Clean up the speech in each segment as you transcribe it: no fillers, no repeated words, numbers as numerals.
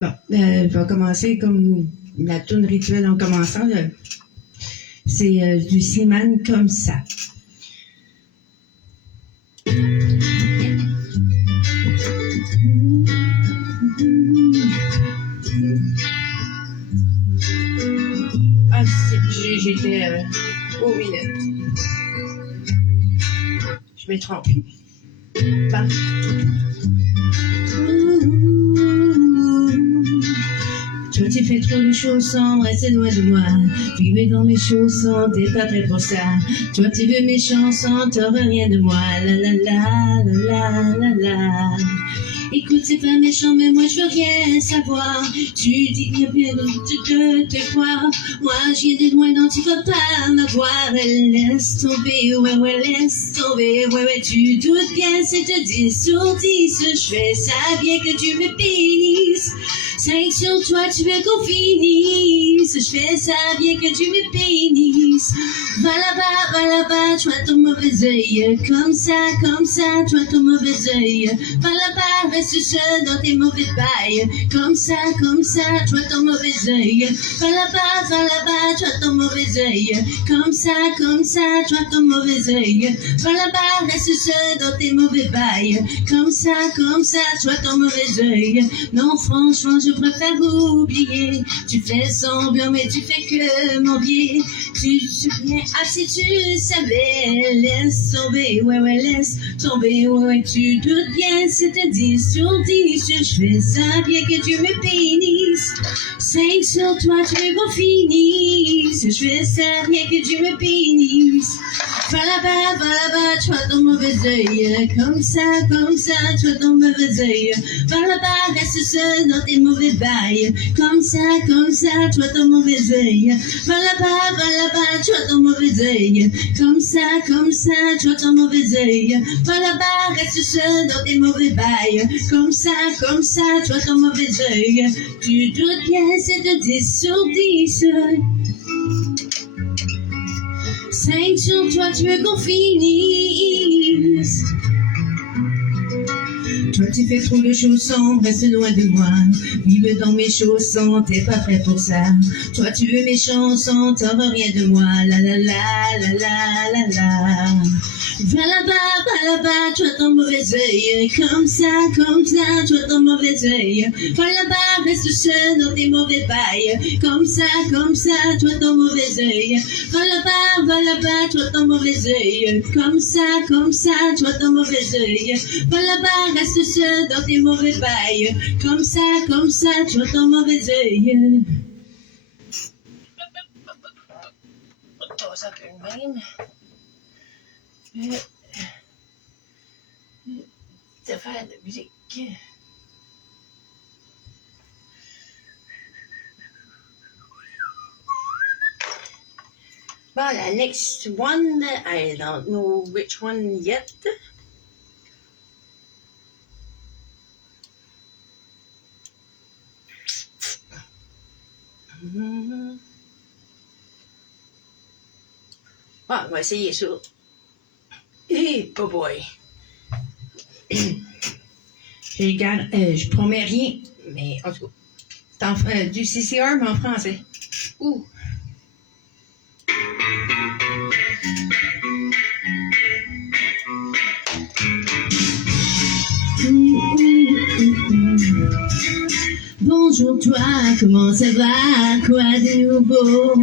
Bon, je vais commencer comme la toune rituelle en commençant. C'est du Seaman comme ça. Ah, j'étais aux minutes. Je me trompe. Bon. Toi, tu fais trop de choses sans rester loin de moi. Vivre dans mes chaussons, t'es pas prêt pour ça. Toi, tu veux mes chansons, t'auras rien de moi. La la la la la la la. Écoute, c'est pas méchant, mais moi je veux rien savoir. Tu dis bien de te croire. Moi j'ai des loin dont tu vas pas m'avoir. Laisse tomber, ouais, laisse tomber. Ouais, tu doutes bien, c'est te 10 sur 10. Je fais ça bien que tu me bénisses. 5 sur toi, tu veux qu'on finisse. Je fais ça bien que tu me bénisses. Va là-bas, tu as ton mauvais œil. Comme ça, tu as ton mauvais œil. Va là-bas, reste seul dans tes mauvais bails. Comme ça, tu as ton mauvais œil. Va là-bas, tu as ton mauvais œil. Comme ça, tu as ton mauvais œil. Va là-bas, reste seul dans tes mauvais bails. Comme ça, tu as ton mauvais œil. Non, franchement, je préfère oublier. Tu fais semblant, mais tu fais que m'envier. Tu souviens, si tu savais, laisse tomber, ouais, laisse tomber, ouais, tu doutes bien, c'était 10 sur 10, je fais ça bien que tu me bénisses. 5 sur toi, tu veux qu'on finisse, je fais ça bien que tu me bénisses. Va là-bas, tu as ton mauvais œil. Comme ça, tu as ton mauvais œil. Va là-bas, reste seul dans tes mauvais bails. Comme ça, tu as ton mauvais œil. Va là-bas, tu as ton mauvais œil. Comme ça, tu as ton mauvais œil. Va là-bas, reste seul dans tes mauvais bails. Comme ça, tu as ton mauvais œil. Tu doutes bien, c'est de 10 sur 10. 5 sur toi, tu veux qu'on finisse. Toi, tu fais trop de chaussons, reste loin de moi. Vive dans mes chaussons, t'es pas prêt pour ça. Toi, tu veux mes chansons, t'auras rien de moi. La la la la la la la. Va là-bas, tu as ton mauvais œil. Comme ça, tu as ton mauvais œil. Va là-bas, reste seul dans tes mauvais bails. Comme ça, tu as ton mauvais œil. Va là-bas, tu as ton mauvais œil. Comme ça, tu as ton mauvais œil. Va là-bas, reste seul dans tes mauvais bails. Comme ça, tu as ton mauvais œil. Ça peut même. De faire de musique. Well, the next one, I don't know which one yet. Ah, on va essayer ça. Hey, oh boy. Je promets rien, mais en tout cas, c'est du CCR, mais en français. Ouh. Bonjour toi, comment ça va? Quoi de nouveau?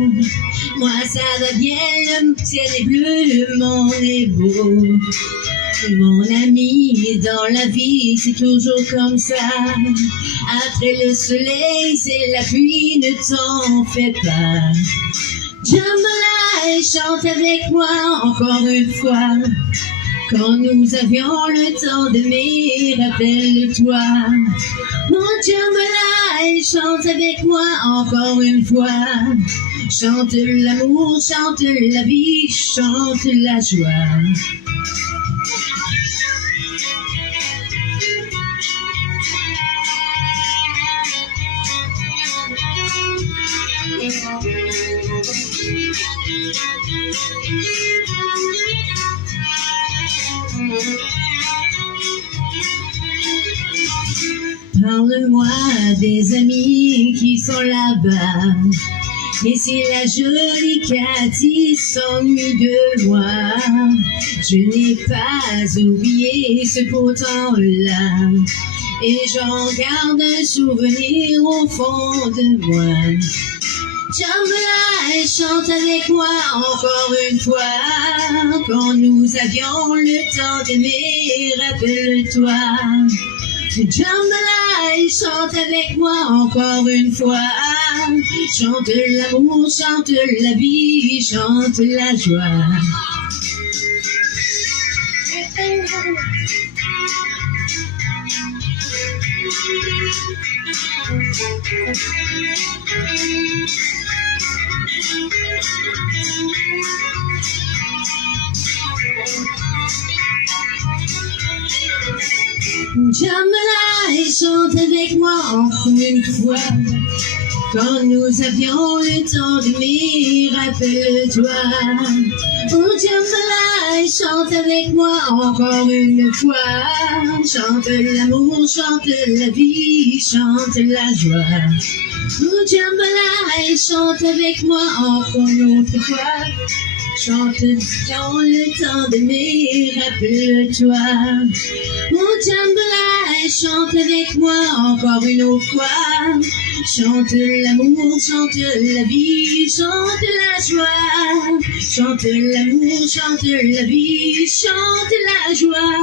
Moi ça va bien, le ciel est bleu, le monde est beau. Mon ami, dans la vie, c'est toujours comme ça. Après le soleil, c'est la pluie, ne t'en fais pas. Jambalaya, chante avec moi encore une fois. Quand nous avions le temps d'aimer, rappelle-toi. Mon Jambalaya, chante avec moi encore une fois. Chante l'amour, chante la vie, chante la joie. Parle-moi des amis qui sont là-bas. Et si la jolie Cathy s'ennuie de moi, je n'ai pas oublié ce beau temps-là. Et j'en garde un souvenir au fond de moi. Jambalaya, chante avec moi encore une fois. Quand nous avions le temps d'aimer, rappelle-toi. Jambalaya, chante avec moi encore une fois. Chante l'amour, chante la vie, chante la joie. Jambalaya, chante avec moi encore une fois. Quand nous avions le temps d'aimer, rappelle-toi. Oh Jambalaya, chante avec moi encore une fois. Chante l'amour, chante la vie, chante la joie. Oh Jambalaya, chante avec moi encore une autre fois. Chante dans le temps d'aimer, rappelle-toi. Oh Jambalaya, chante avec moi encore une autre fois. Chante l'amour, chante la vie, chante la joie. Chante l'amour, chante la vie, chante la joie.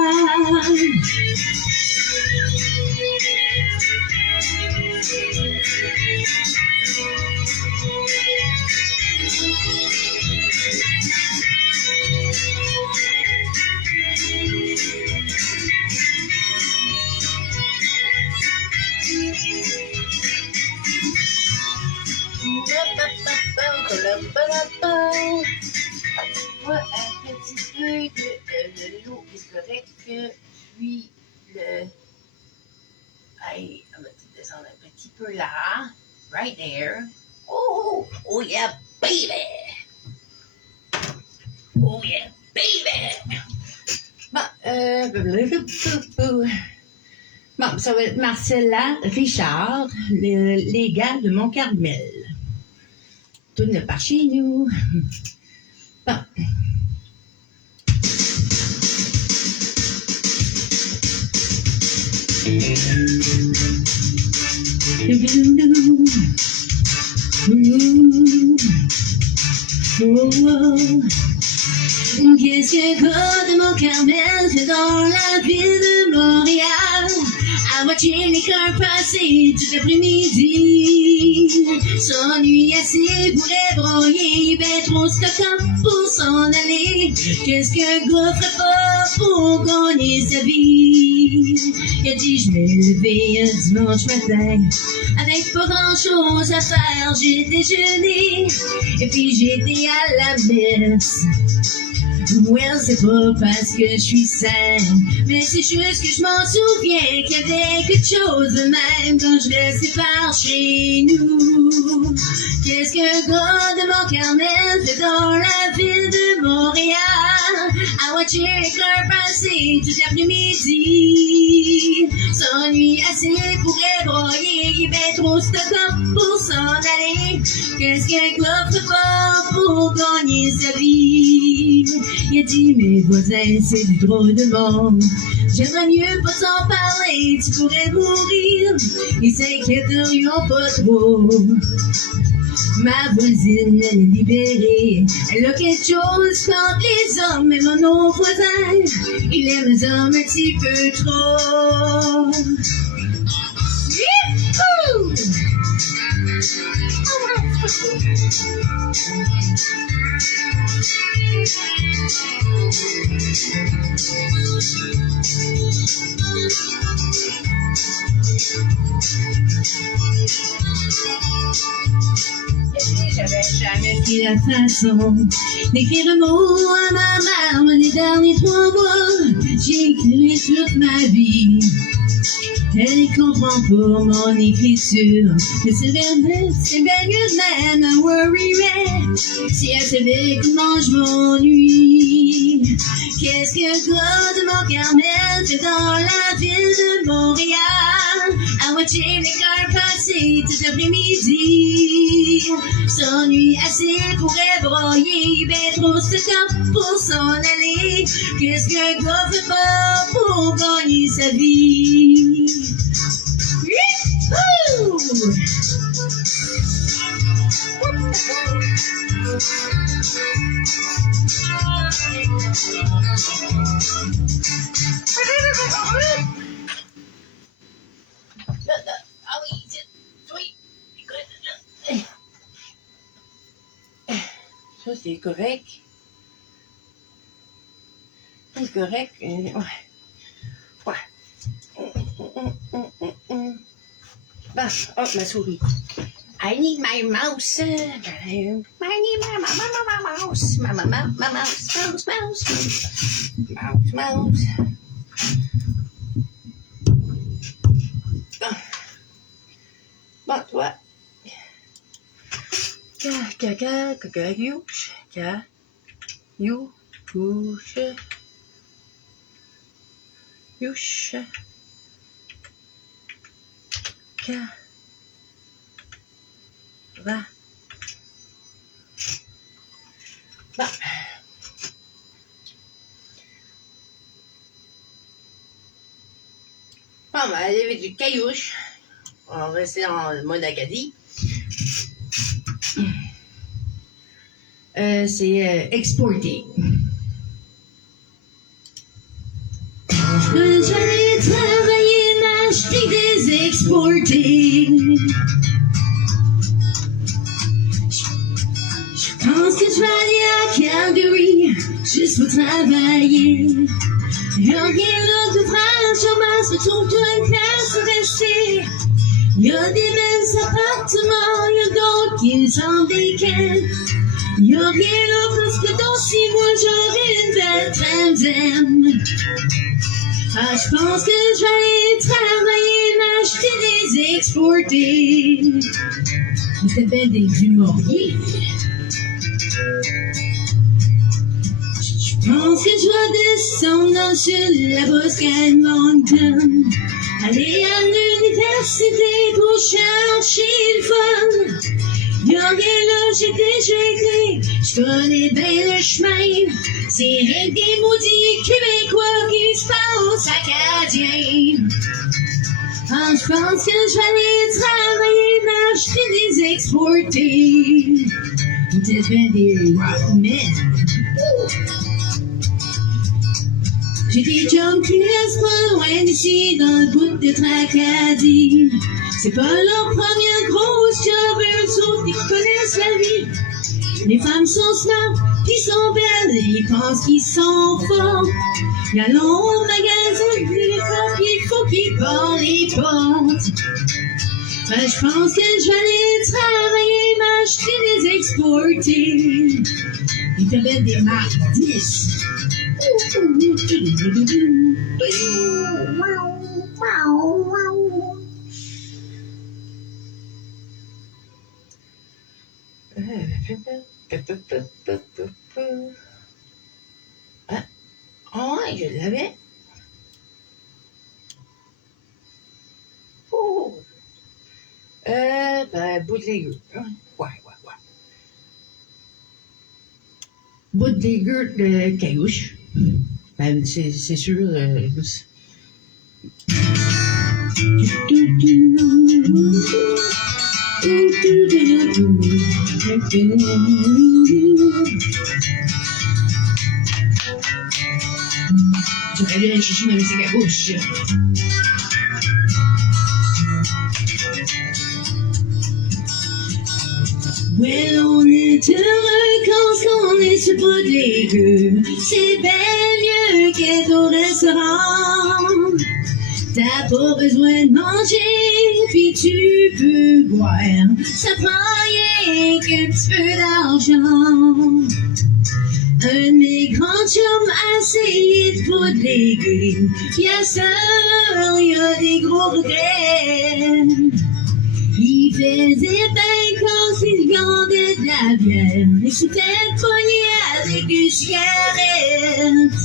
Moi, un petit peu de l'eau est correct, puis le... Allez, on va descendre un petit peu là, right there. Oh, oh yeah, baby! Oh yeah, baby! Bon, ça va être Marcella, Richard, les gars de Mont-Carmel. Tourne par chez nous. Bon. Qu'est-ce que gars de Mont-Carmel fait dans la ville de Montréal? À moitié les cœurs passés tout l'après-midi. S'ennuie assez pour les broyer, ben trop stockant pour s'en aller. Qu'est-ce qu'un gars ferait pas pour gagner sa vie? Il a dit je vais lever un dimanche matin avec pas grand chose à faire. J'ai déjeuné et puis j'ai été à la messe. Well, c'est pas parce que je suis saine, mais c'est juste que je m'en souviens qu'il y avait quelque chose de même quand je restais par chez nous. Qu'est-ce qu'un gars de Mont-Carmel fait dans la ville de Montréal? À moitié les cœurs passés tout l'après-midi. S'ennuie assez pour broyer, il est ben trop stockant pour s'en aller. Qu'est-ce qu'un gars fait pas pour gagner sa vie? Il a dit mes voisins c'est du drôle de monde. J'aimerais mieux pas t'en parler, tu pourrais mourir. Ils s'inquiéteront pas trop. Ma voisine elle est libérée. Elle a quelque chose contre les hommes, mais mon autre voisin il aime les hommes un petit peu trop. Youhou! J'avais jamais pris la façon d'écrire un mot à ma mère les derniers 3 mois. J'ai écrit toute ma vie. Elle comprend pas mon écriture, mais c'est bien mieux de même, I worry. Si elle savait comment je m'ennuie. Qu'est-ce que le gars de Mont-Carmel fait dans la ville de Montréal? À moitié l'école passée tout l'après-midi. S'ennuie assez pourrait broyer, ben trop ce temps pour s'en aller. Qu'est-ce que le gars fait pas pour gagner sa vie? Wouhou! Ah oui, oui, écoute, ça c'est correct. C'est correct, ouais. Bah, oh, ma souris. I need my mouse. I need my mouse. Mouse. Bon, toi. Va. Bon. Bon, ben, il y avait du caillouche. On va rester en mode Acadie. C'est exporté. J'allais travailler, m'acheter des exportés. Je pense que je vais aller à Calgary, juste pour travailler. Rien là d'ouvrage, chômage, je trouve une place pour rester. Il y a des belles appartements, il y a d'autres qui sont vacants. Il y a rien là parce que dans 6 mois, j'aurai une belle trentaine. Ah, je pense que je vais aller travailler, m'acheter des exportés. C'était bien des humoriers. Je pense que je vais descendre dans le sud, la Boscan Mountain. Aller à l'université pour chercher le fun. Y'a rien là, j'ai déjà écrit, je connais bien le chemin. C'est rien que des maudits Québécois qui se passent acadiens. Ah, je pense que je vais aller travailler, m'acheter des exportés. Peut-être bien des rockmen. J'ai des jumps qui restent pas loin d'ici, dans le bout de Tracadie. C'est pas leur première grosse job, eux autres qui connaissent la vie. Les femmes sont smart, ils sont belles, ils pensent qu'ils sont forts. Ils allons au magasin, les femmes, il faut qu'ils barrent les portes. Ben, je pense que je vais aller travailler, m'acheter des exportés. Ils te mettent des marques 10. Ah ouais, je l'avais. Oh. Ben, bootlegger. Ouais. Bootlegger de caillouche. Ben, c'est sûr. J'aurais dû aller chercher ma musique à gauche. Ouais, on est heureux quand on est sur bootlegger. C'est bien mieux qu'être au restaurant. T'as pas besoin de manger, puis tu peux boire. Ça prend rien qu'un petit peu d'argent. Un de mes grands chums a essayé de foutre de légumes, puis à ça, il y a des gros regrets. Il faisait bien quand il vendait de la bière, mais c'était pogné avec une cigarette.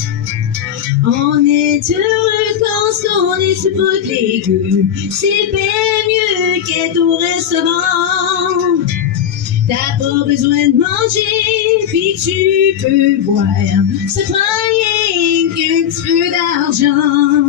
On est heureux quand on est sur bout de légumes, c'est bien mieux qu'être au restaurant. T'as pas besoin de manger, puis tu peux boire, ça prend rien qu'un petit peu d'argent.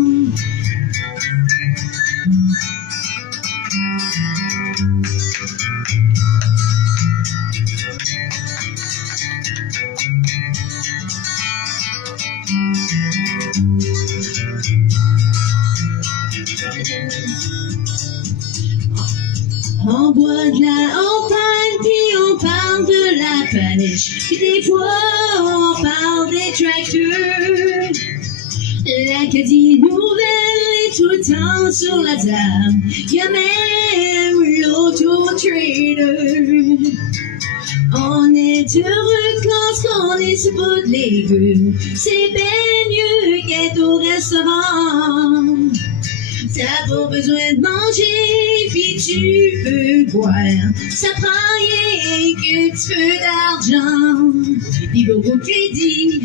On boit de la hautaine, puis on parle de la pêche, puis des fois on parle des tracteurs. L'Acadie nouvelle est tout le temps sur la table, y a même l'auto-trader. On est heureux quand on est sur bout de légumes, c'est bien mieux qu'être au restaurant. T'as pas besoin de manger, puis tu peux boire, ça prend rien qu'un petit peu d'argent, puis beaucoup de crédit.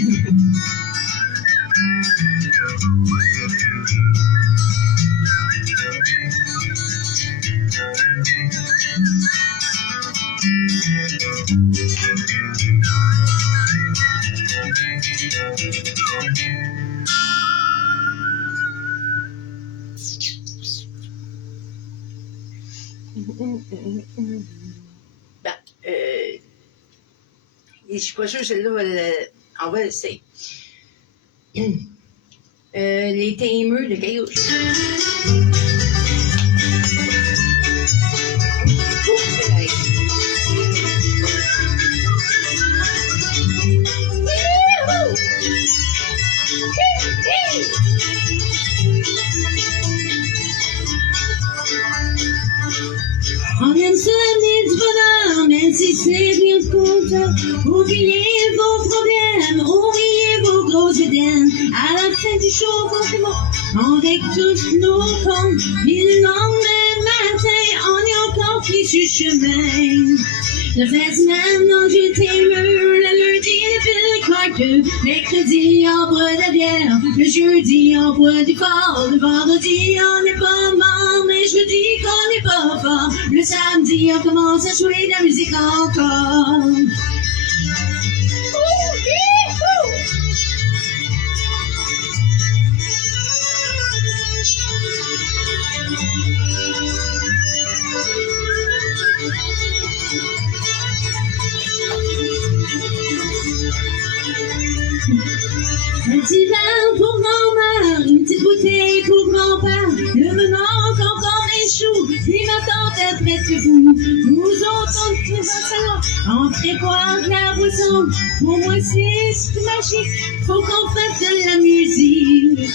Ben, je suis pas sûre que celle-là, on va l'essayer. Les Tamers de Caillouche. On aime ça amener du bonheur, même si c'est bien content. Oubliez vos problèmes, oubliez vos grosses édennes. À la fin du show, on règle tous nos comptes. Puis le lendemain matin, on est encore pris sur chemin. La fin de semaine, on joue le Tamer. Le lundi, le Bill Carter. Mercredi, on boit de la bière. Le jeudi, on boit du fort. Le vendredi, on n'est pas mort, mais je dis qu'on n'est pas fort. Le samedi, on commence à jouer de la musique encore. Un petit verre pour grand-mère, une petite bouteille pour grand-père. Le moment qu'on prend les choux, puis ma tante est presque fou. Nous autres, on est dans le salon, on prépare de la boisson. Pour moi, c'est magique, faut qu'on fasse de la musique.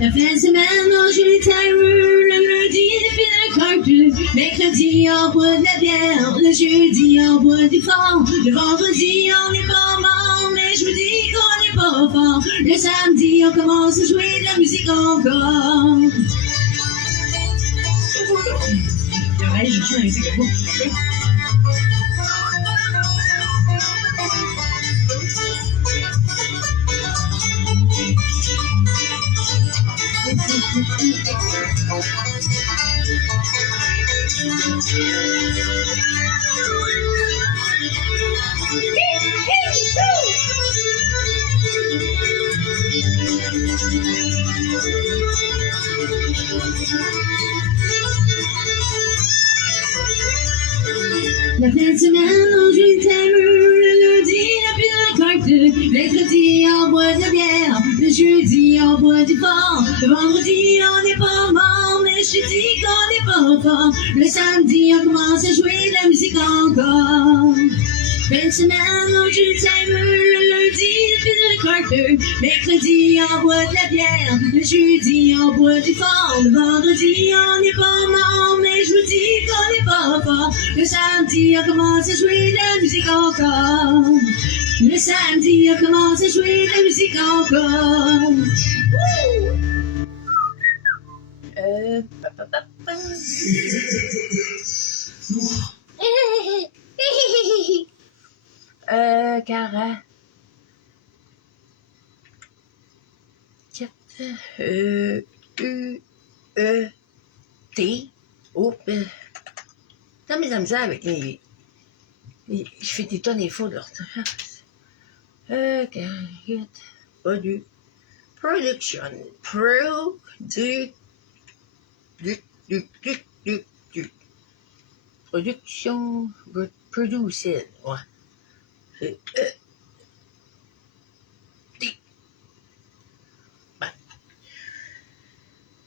La fin de semaine, on joue les Tamer. Le lundi, le Bill Carter. Mercredi, on boit de la bière. Le jeudi, on boit du fort. Le vendredi, on n'est pas mort, mais je vous dis qu'on n'est pas fort. Le samedi, on commence à jouer de la musique encore. Ouais, je joue avec ça. La fin de semaine, on joue le Tamer. Le lundi, la Bill Carter. Mercredi, on boit de la bière. Le jeudi, on boit du fort. Le vendredi, on n'est pas mort, mais je te dis qu'on n'est pas fort. Le samedi, on commence à jouer de la musique encore. Fin de semaine, on joue le Tamer. Le lundi, la Bill Carter. Mercredi, on boit de la bière. Le jeudi, on boit du fort. Le vendredi, on n'est pas mort, mais je vous dis qu'on n'est pas fort. fort. Le samedi, on commence à jouer de la musique encore. Le samedi, on commence à jouer de la musique encore. Pa, pa, pa, pa. Cara. 4 U E T. Oh, dans mes misère avec les. Je fais des tonnes et faux de l'orthographe. Production. Production. Producing. Ouais.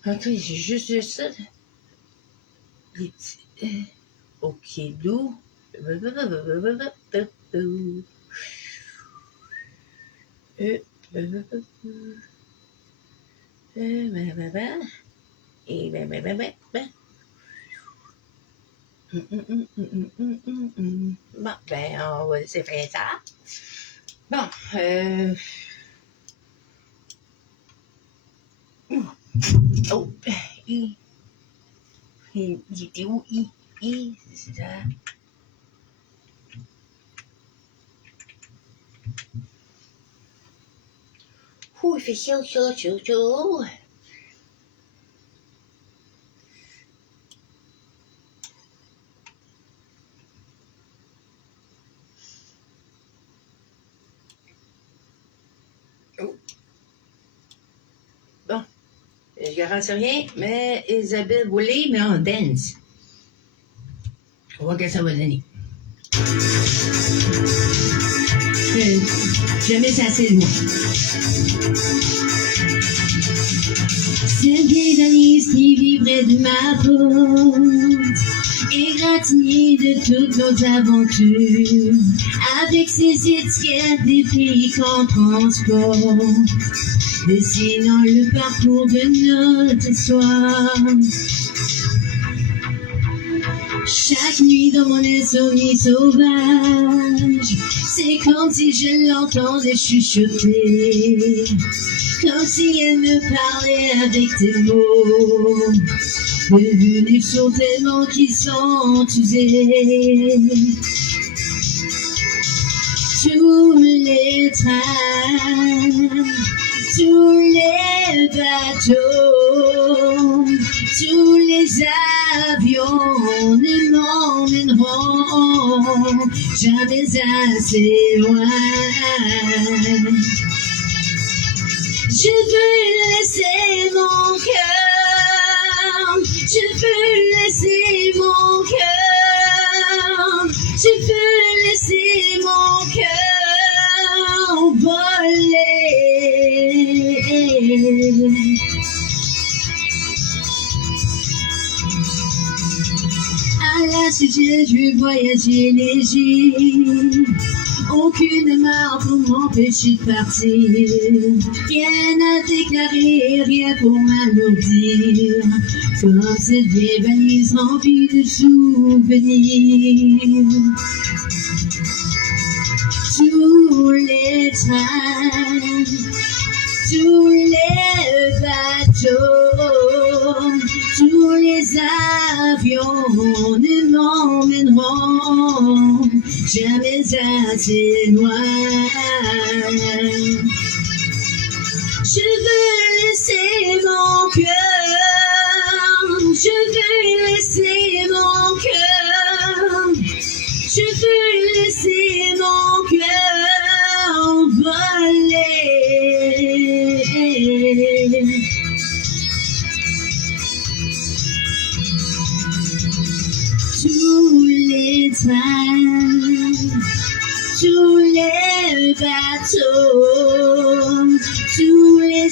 Ok, j'ai juste ça. Les petits. Ok, d'où? Bon, ben, on va laisser faire ça. Bon, oh, I. Il était où? I, c'est ça. Ouh, il fait chaud. Oh. Bon, je garantis rien, mais Isabelle Boulay, mais en dance. On va voir ce que ça va donner. Jamais c'est assez loin. Cette vieille Denise qui vivrait de ma porte, égratignée de toutes nos aventures, avec ses étiquettes des pays qu'on transporte, dessinant le parcours de notre histoire. Chaque nuit dans mon insomnie sauvage, c'est comme si je l'entendais chuchoter, comme si elle me parlait avec des mots devenus sourds tellement qu'ils sont usés. Tous les trains, tous les bateaux, tous les avions ne m'emmèneront jamais assez loin. Je veux laisser mon cœur, je veux laisser mon cœur, je veux laisser mon cœur voler. À la sujet, je veux voyager léger. Aucune marre pour m'empêcher de partir. Rien à déclarer, rien pour m'alourdir. Comme cette vieille valise remplie de souvenirs. Tous les trains, tous les bateaux, tous les avions ne m'emmèneront jamais assez loin. Je veux laisser mon cœur, je veux laisser mon cœur, je veux laisser mon cœur voler. Tous les trains, tous les bateaux, tous les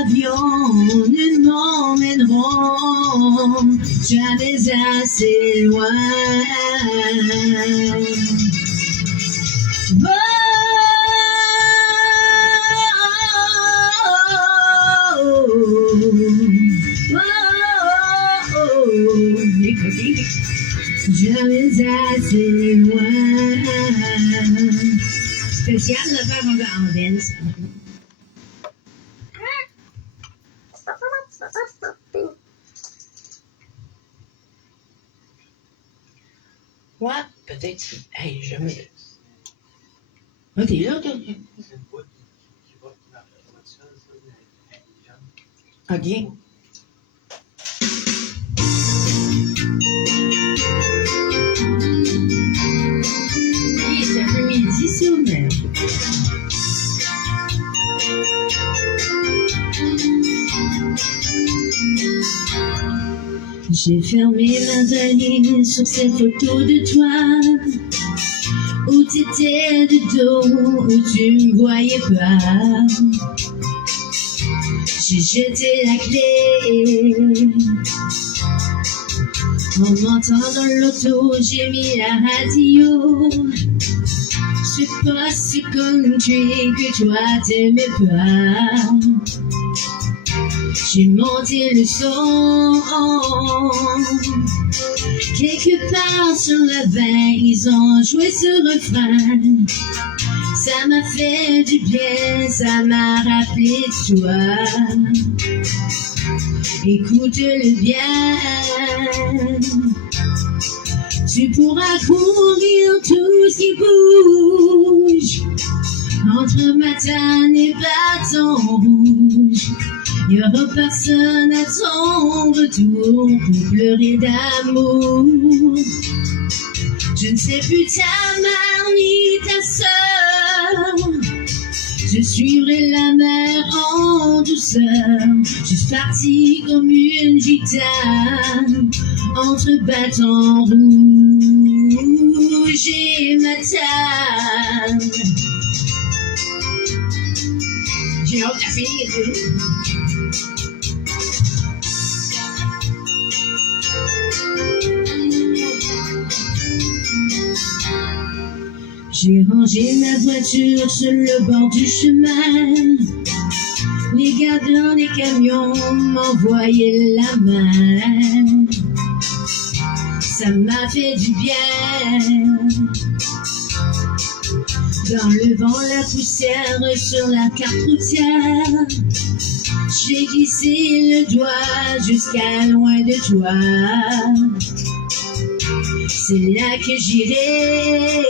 avions ne m'emmèneront jamais assez loin. Oh, oh, oh, oh, oh. jamais assez loin. Spécial de faire un peu en dance. Ouais, peut-être. Hey, jamais. Ah, t'es là, toi? C'est une voix qui va tout seul, ça, mais intelligente. Ok. Oui, c'est un peu midi, ça, mais. J'ai fermé ma valise sur cette photo de toi, où t'étais de dos, où tu me voyais pas. J'ai jeté la clé. En montant dans l'auto, j'ai mis la radio. Ce poste country que toi t'aimais pas. J'ai monté le son. Quelque part sur la veine, ils ont joué ce refrain. Ça m'a fait du bien, ça m'a rappelé de toi. Écoute-le bien. Tu pourras courir tout ce qui bouge entre Matane et Bâton Rouge. Il n'y aura personne à ton retour pour pleurer d'amour. Je ne sais plus ta mère ni ta sœur. Je suivrai la mer en douceur. Je suis partie comme une gitane entre Bâton Rouge et Matane. J'ai hâte à finir toujours. J'ai rangé ma voiture sur le bord du chemin. Les gars dans les camions m'envoyaient la main. Ça m'a fait du bien. Dans le vent, la poussière sur la carte routière. J'ai glissé le doigt jusqu'à loin de toi. C'est là que j'irai,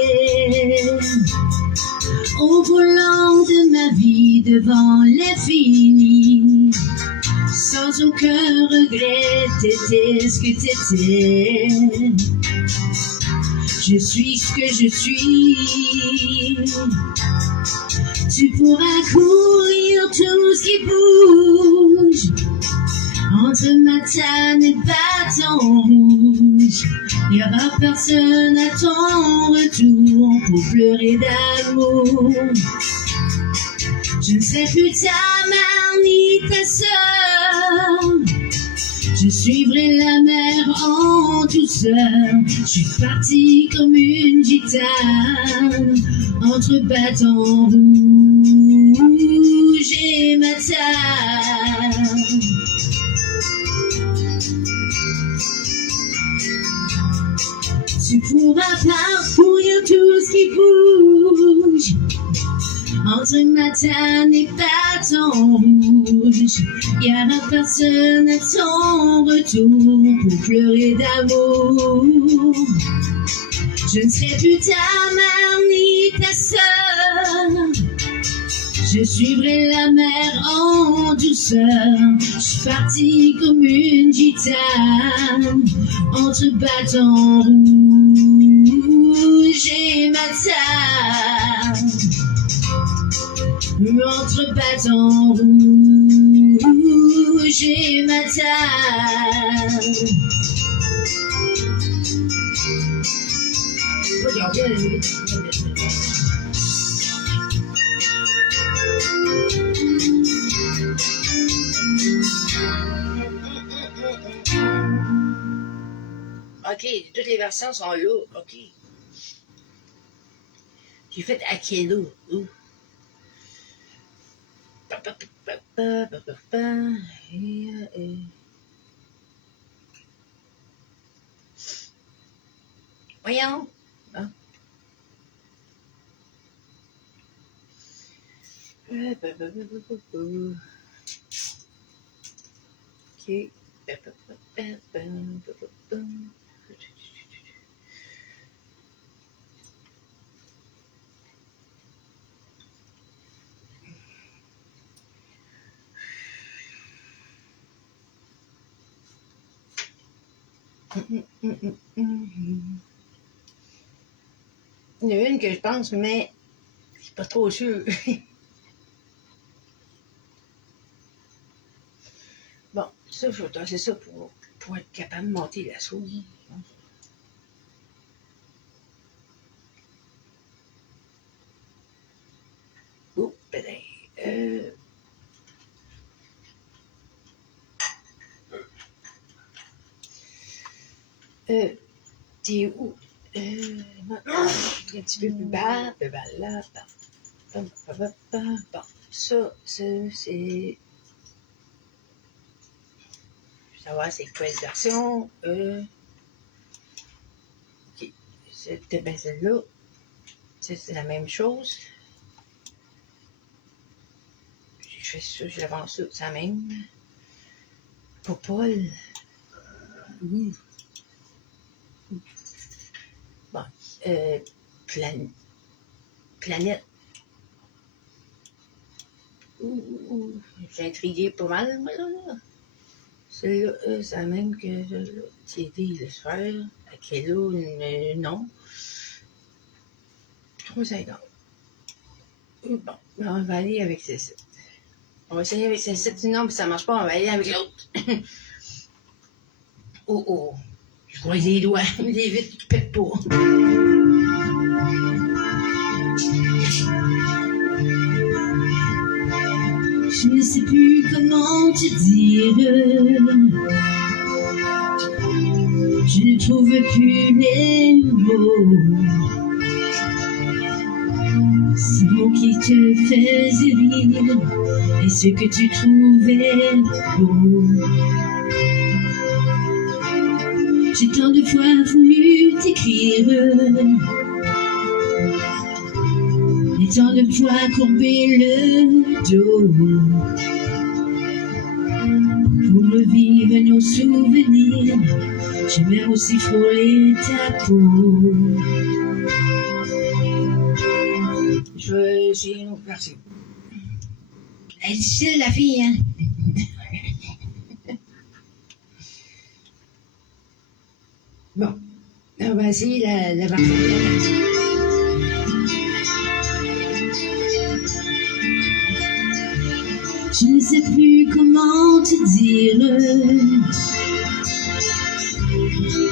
au volant de ma vie devant l'infini. Sans aucun regret, t'étais ce que t'étais. Je suis ce que je suis. Tu pourras courir tout ce qui bouge entre Matane et Bâton Rouge. Il n'y aura personne à ton retour pour pleurer d'amour. Je ne sais plus ta mère ni ta sœur. Je suivrai la mer en douceur. Je suis partie comme une gitane entre Bâton Rouge et Matane. Tu pourras parcourir tout ce qui bouge entre Matane et Bâton Rouge. Il n'y aura personne à ton retour pour pleurer d'amour. Je ne serai plus ta mère ni ta sœur. Je suivrai la mer en douceur. Je suis partie comme une gitane entre Bâton Rouge et Matane. Entre Bâton Rouge et Matane. Regardez la limite. Ok, toutes les versions sont là. Ok. J'ai fait Akelo. Voyons. Hein? OK. Il y en a une que je pense, mais je suis pas trop sûre. Bon, ça, je vais tasser ça pour être capable de monter la souris. Oh, pédale. T'es où? Un petit peu plus bas, là. Bon, ça, c'est... Savoir c'est quelle version. OK. C'était bien celle-là. C'est la même chose. Je fais ça, je l'avance ça, c'est la même. Pour Paul. Bon. Planète. J'ai intrigué pas mal, moi, là. Celle-là, c'est la même que TV, le sphère. Aquella, non. 3,50. Bon, on va aller avec celle-ci. On va essayer avec celle-ci. Sinon, si ça ne marche pas, on va aller avec l'autre. Oh. Je croise les doigts. Les vitres qui pètent pas. Je ne sais plus comment te dire. Je ne trouve plus les mots. Ces mots qui te faisaient rire et ce que tu trouvais beau. J'ai tant de fois voulu t'écrire et tant de fois courber le dos pour revivre nos souvenirs. J'aimerais aussi frôler ta peau. Je vais essayer une autre version. Elle est difficile, la fille, hein? Bon, on va essayer la version. Je ne sais plus comment te dire.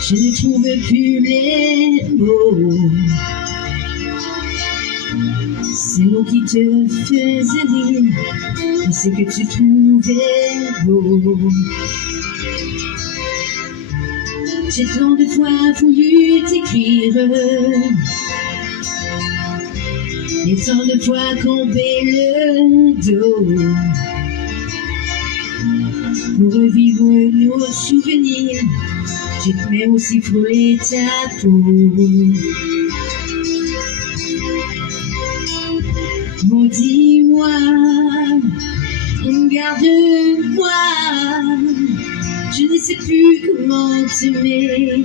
Je ne trouve plus les mots. Ces mots qui te faisaient rire et ce que tu trouvais beau. J'ai tant de fois voulu t'écrire et tant de fois combler le dos pour revivre nos souvenirs. J'aimerais aussi frôler ta peau. Oh, dis-moi, garde-moi. Je ne sais plus comment t'aimer,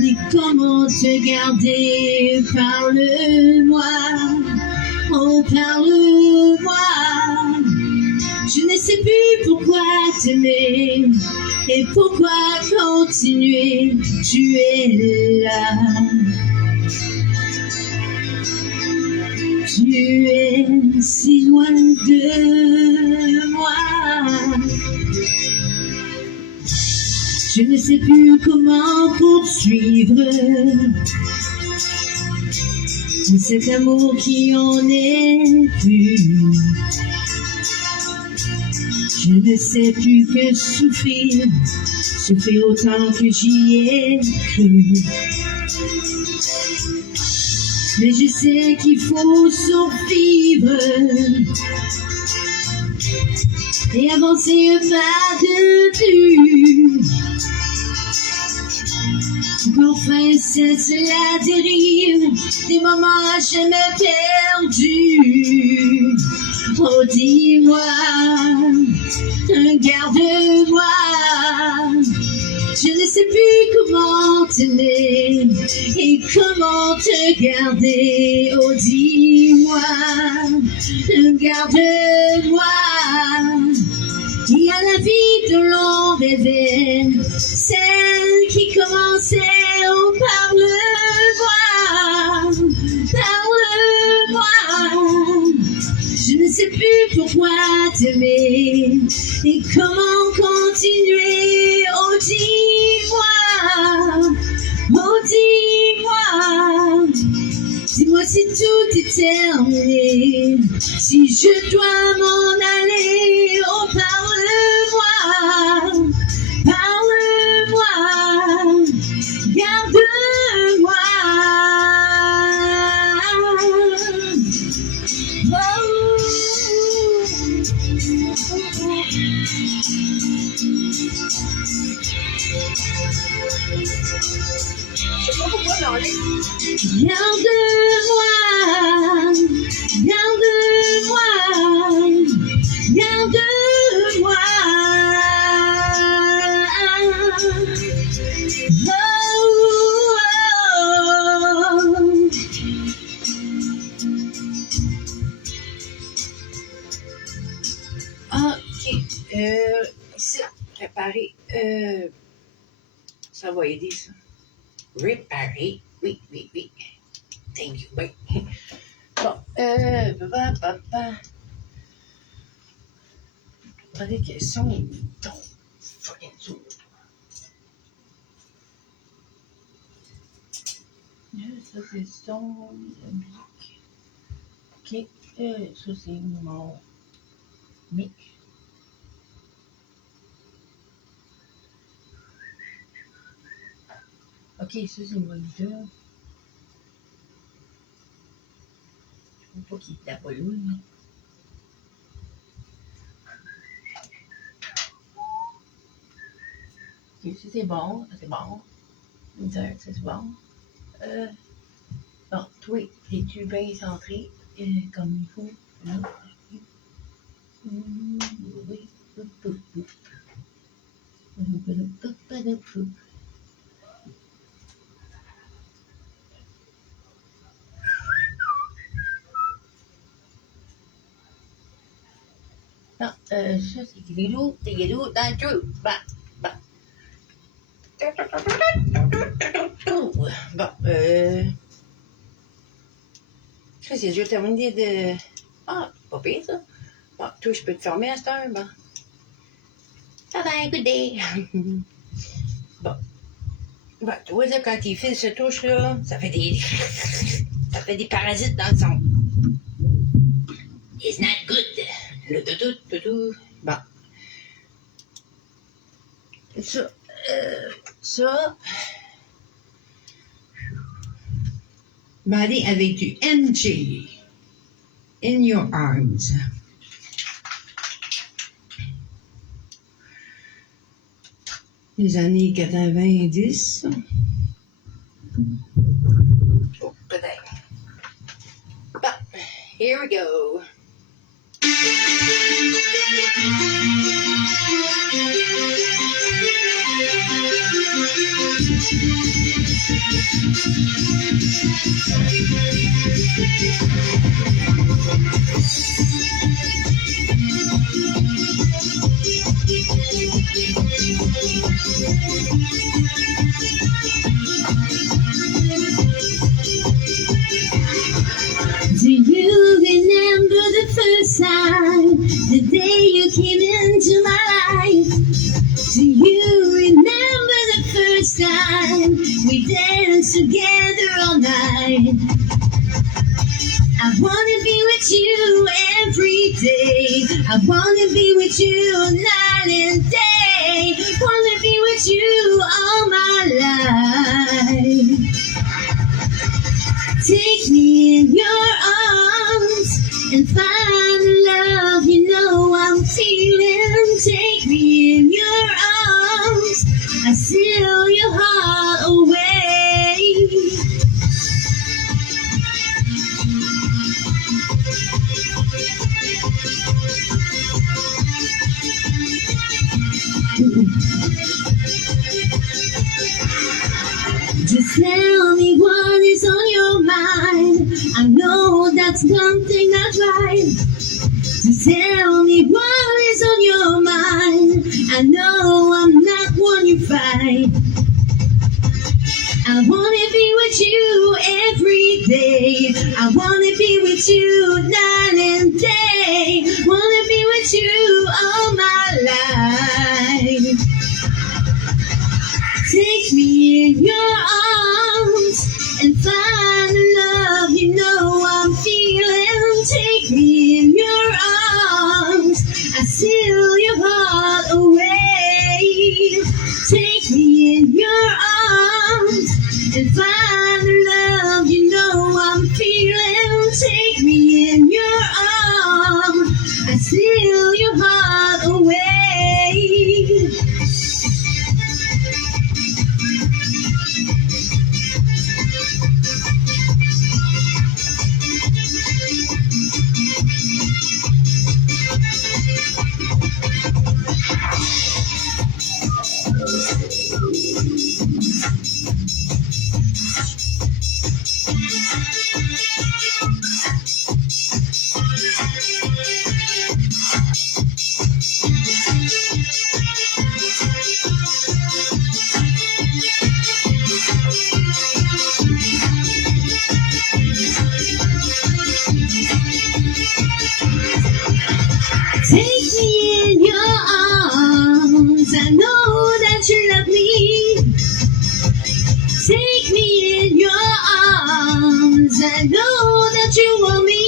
ni comment te garder. Parle-moi, oh parle-moi. Je ne sais plus pourquoi t'aimer et pourquoi continuer. Tu es là. Tu es si loin de moi. Je ne sais plus comment poursuivre cet amour qui en est plus. Je ne sais plus que souffrir autant que j'y ai cru. Mais je sais qu'il faut survivre et avancer un pas de plus. Qu'enfin cesse la dérive des moments à jamais perdus. Oh, dis-moi, garde-moi. Je ne sais plus comment t'aimer et comment te garder. Oh, dis-moi, garde-moi. Il y a la vie de l'on rêvait, celle qui commençait. Oh, parle-moi, parle-moi. Je ne sais plus pourquoi t'aimer et comment continuer. Oh, dis-moi, oh, dis-moi. Dis-moi si tout est terminé, si je dois m'en aller. Oh, parle-moi, parle-moi, garde-moi. Garde-moi, garde-moi, garde-moi. Ok, c'est préparé. Ça va aider, ça. Réparer. Oui, oui, oui. Thank you, bye. Bon, papa. Attendez, quels sont les tons? Fucking sourd. Ça, c'est son musique. Ok, ça, c'est mon mic. Ok, ça, c'est mon moniteur. Je ne veux pas qu'il tape pas loin. Ok, ça, c'est bon. Ça, c'est bon. Moniteur, ça, c'est bon. Bon, toi, es-tu bien centré comme il faut? Là. Oui. Non, ça, c'est guilou dans le trou. Bon, ça, c'est déjà terminé de... Ah, pas pire, ça. Bon, toi, je peux te fermer à cette heure, bon. Bye bye, good day. Bon. Bon, tu vois, là, quand tes fils se touchent, là, ça fait des... ça fait des parasites dans le son. It's not good. Le toutou. Bon. Ça... Va aller avec du MJ. In Your Arms. Les années 90. Oh, peut-être. Bon, here we go. Do you remember the first time, the day you came into my life? Do you remember the first time we danced together all night? I wanna be with you every day. I wanna be with you night and day. Wanna be with you all my life. Take me in your arms and find the love you know I'm feeling. Take me in your arms, I steal your heart away. there's something not right. So tell me what is on your mind. I know I'm not one you find. I wanna be with you every day. I wanna be with you night and day. Wanna be with you all my life. Take me in your arms and find the love you know I'm feeling. Take me in your arms. I seal your heart away. Take me in your arms and find the love you know I'm feeling. Take me in your arms. I seal your heart away. Take me in your arms. I know that you love me. Take me in your arms. I know that you want me.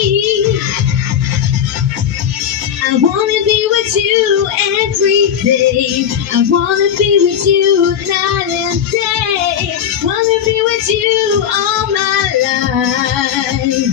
I wanna be with you every day. I wanna be with you night and day. Wanna be with you all my life.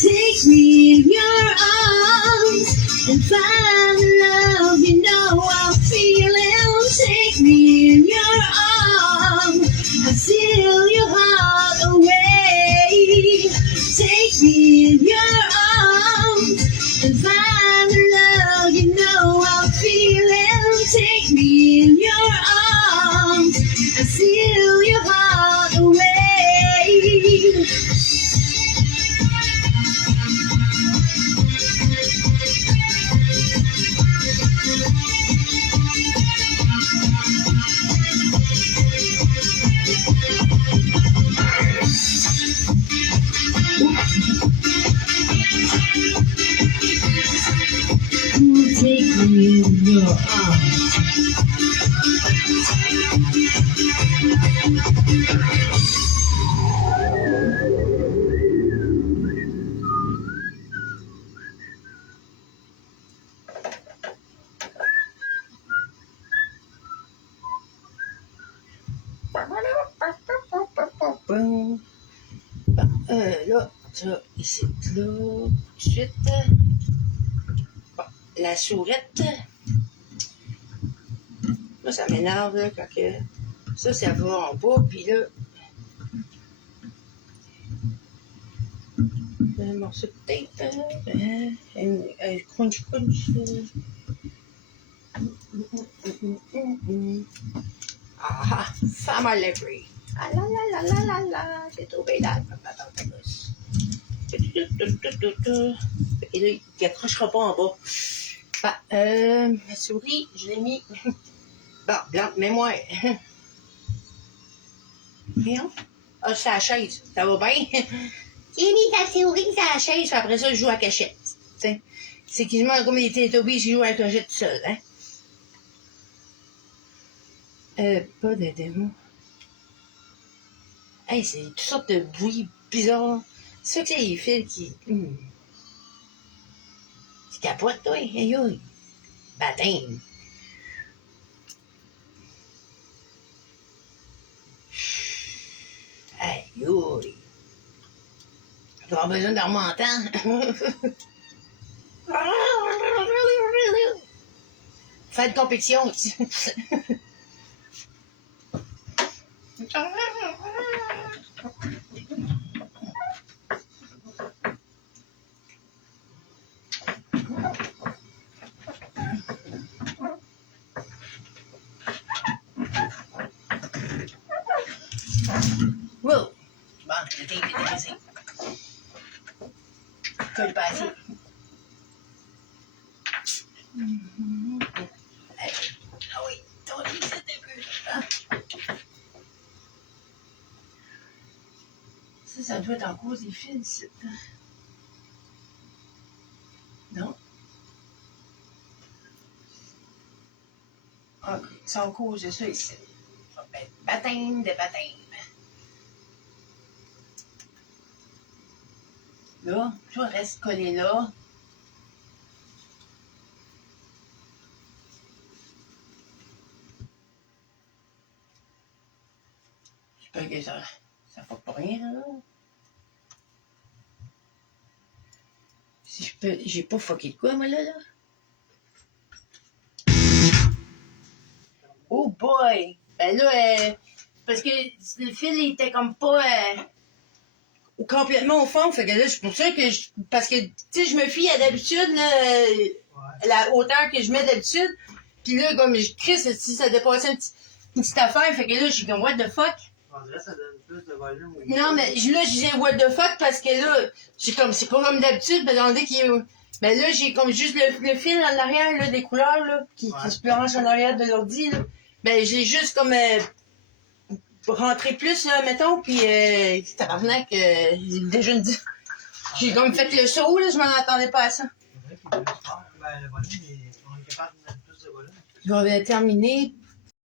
Take me in your arms and find the love you know I'm feeling. Take me in your arms. I seal your heart away. Take me in your arms and find the love you know I'm feeling. Take me in your arms. I seal your heart away. Take me in your arms. Là, ça, ici, là, tout de suite. Bon, la sourette. Moi, ça m'énerve, là, quand que ça va en bas, puis là, un morceau de tape, un crunch. Ah, femme à lèvrer. Ah la la la la la la, j'ai trouvé là, ma tante gosse. Et là, il accrochera pas en bas. Bah, ma souris, je l'ai mis. Bon, blanc, mets-moi. Voyons. Ah, c'est la chaise. Ça va bien? J'ai mis ta souris sur la chaise, puis après ça, je joue à cachette. T'sais. C'est quasiment comme des Télétobies qui jouent à cachette tout seul, hein? Pas de démo. Hey, c'est toutes sortes de bruits bizarres. C'est ça que c'est les fils qui. Tu capotes, toi? Aïe, aïe. Baptême. Aïe, aïe. Tu vas avoir besoin de remontant. Fais de compétition. Wow! Bon, le tape est déposé. colle pas assez. Ah oui, ton lit, c'était un peu. Ah. Ça doit être en cause des fils. Non? Ah, c'est en cause de ça ici. Baptême de baptême. Là, toi, reste collé là. J'espère que ça fait pas rien, là. Si je peux, j'ai pas fucké de quoi, moi, là? Oh boy! Ben là, parce que le fil, il était comme pas complètement au fond. Fait que là, c'est pour ça que parce que, tu sais, je me fie à d'habitude, là, la hauteur que je mets d'habitude. Puis là, comme je crie, si ça dépassait une petite affaire, fait que là, je suis comme, what the fuck? On dirait que ça donne plus de volume. Oui. Non, mais là, je disais what the fuck parce que là, c'est pas comme d'habitude, mais dans le qu'il est. Mais là, j'ai comme juste le fil en arrière, là, des couleurs, là, qui se branche en arrière de l'ordi, là. Ben, j'ai juste comme rentré plus, là, mettons, puis tabarnak, déjà j'ai comme fait le saut, là, je m'en attendais pas à ça. C'est vrai qu'il est plus fort. Ben, le volume, on est capable de mettre plus de volume. Je vais terminer